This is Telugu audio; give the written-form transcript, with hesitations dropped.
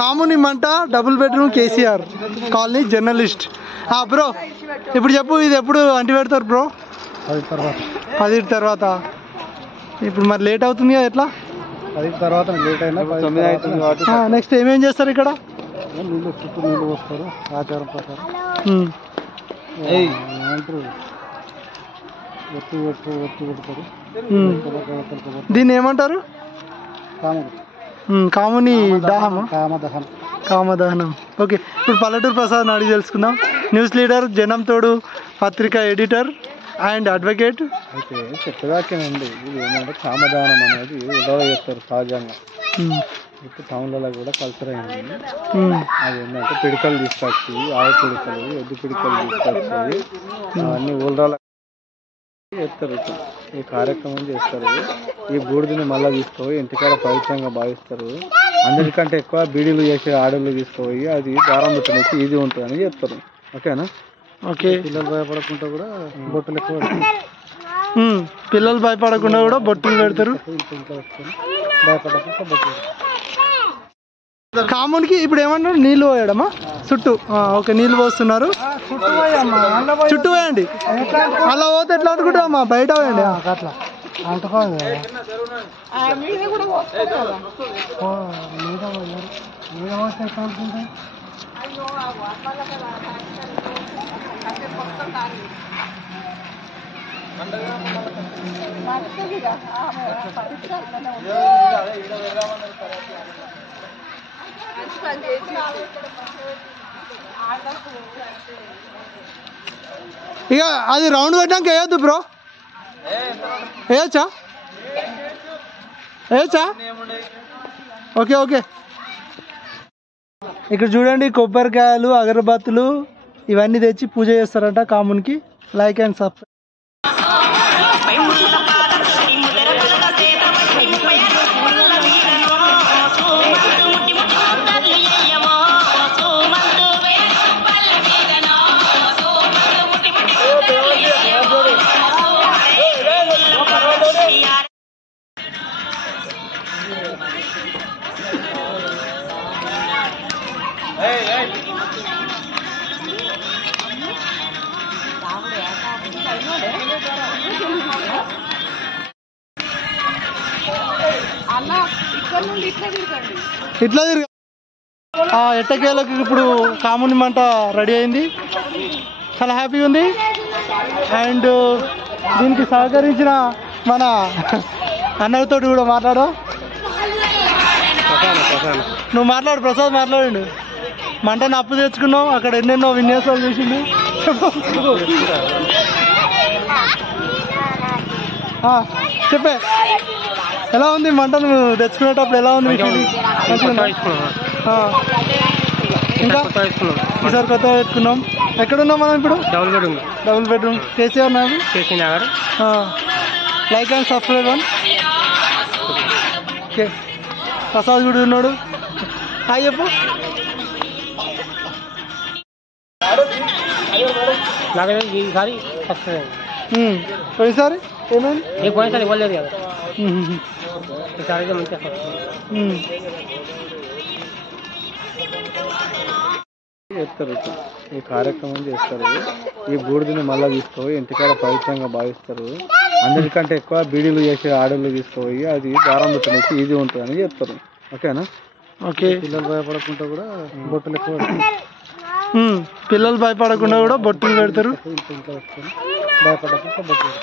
కాముని మంట double bedroom KCR colony journalist. Bro ఇప్పుడు చెప్పు, ఇది ఎప్పుడు అంటి పెడతారు బ్రో? 10 తర్వాత. ఇప్పుడు మరి లేట్ అవుతుంది కదా, ఎట్లా? 10 తర్వాత లేట్ అయినా 9 అవుతుంది. నెక్స్ట్ ఏమేం చేస్తారు ఇక్కడ? నీళ్ళు పోస్తారు ఆచారం ప్రకారం. ఒట్టు పెడతారు. దీన్ని ఏమంటారు? కాముని దాహమా? కామదహనం. ఓకే, ఇప్పుడు పల్లెటూరు ప్రసాద్ అడిగి తెలుసుకుందాం. న్యూస్ లీడర్, జనం తోడు పత్రిక ఎడిటర్ అండ్ అడ్వకేట్. అయితే చెప్పేదాకేనండి, ఇది ఏంటంటే కామదానం అనేది ఊళ్ళో చేస్తారు సహజంగా. ఇప్పుడు టౌన్లలో కూడా కల్చర్ అయింది. అది ఏంటంటే పిడికలు తీసుకొచ్చి, ఆవు పిడికలు, ఎద్దు పిడికలు తీసుకొచ్చి అవన్నీ ఊళ్ళో చేస్తారు. ఈ కార్యక్రమం చేస్తారు. ఈ బూడిదని మళ్ళీ తీసుకుపోయి ఇంటికాడ పవిత్రంగా భావిస్తారు. అందరికంటే ఎక్కువ బీడీలు చేసే ఆడళ్ళు తీసుకుపోయి అది దారం పెట్టడానికి ఈజీ ఉంటుందని చెప్తారు. ఓకేనా? ఓకే. పిల్లలు భయపడకుండా కూడా బొట్టులు ఎక్కువ పిల్లలు భయపడకుండా కూడా బొట్టులు పెడతారు. భయపడకుండా బొట్టులు. కామునికి ఇప్పుడు ఏమన్నారు? నీళ్ళు పోయడమా చుట్టూ? ఓకే, నీళ్ళు పోస్తున్నారు. చుట్టూ పోయండి. అలా పోతే ఎట్లా అనుకుంటామా? బయట పోయండి. అట్లా అంటుకోదు. ఇక అది రౌండ్ పెట్టడానికి వేయొద్దు బ్రో. వేయచ్చా? Okay okay. ఇక్కడ చూడండి, కొబ్బరికాయలు, అగరబత్తులు ఇవన్నీ తెచ్చి పూజ చేస్తారంట కామునికి. Like and subscribe. ఇట్లా తిరిగి ఎట్టకేలకు ఇప్పుడు కాముని మంట రెడీ అయింది. చాలా హ్యాపీగా ఉంది. అండ్ దీనికి సహకరించిన మన అన్నతో కూడా మాట్లాడు. నువ్వు మాట్లాడు, ప్రసాద్ మాట్లాడండి. మంటను అప్పు తెచ్చుకున్నావు, అక్కడ ఎన్నెన్నో విన్యాసాలు చేసింది. చెప్పే, ఎలా ఉంది మంటను తెచ్చుకునేటప్పుడు? ఎలా ఉంది? ఇంకా ఈసారి కొత్తగా పెట్టుకున్నాం. ఎక్కడున్నాం మనం ఇప్పుడు? Double bedroom KCR Nagar. Like and subscribe అని. ఓకే, ప్రసాద్ కూడా ఉన్నాడు. హాయ్ చెప్పు. పోయినసారి ఏమైంది? పోయినసారి ఇవ్వలేదు కదా. చేస్తారు. ఈ కార్యక్రమం చేస్తారు. ఈ బూడిదని మళ్ళీ తీసుకుపోయి ఇంటికాడ పవిత్రంగా భావిస్తారు. అందరికంటే ఎక్కువ బీడీలు చేసే ఆడళ్ళు తీసుకుపోయి అది దారం పెట్టడానికి ఈజీ ఉంటుందని చెప్తారు. ఓకేనా? ఓకే. పిల్లలు భయపడకుండా కూడా బొట్టులు ఎక్కువ. పిల్లలు భయపడకుండా కూడా బొట్టులు పెడతారు. భయపడకుండా బొట్టులు.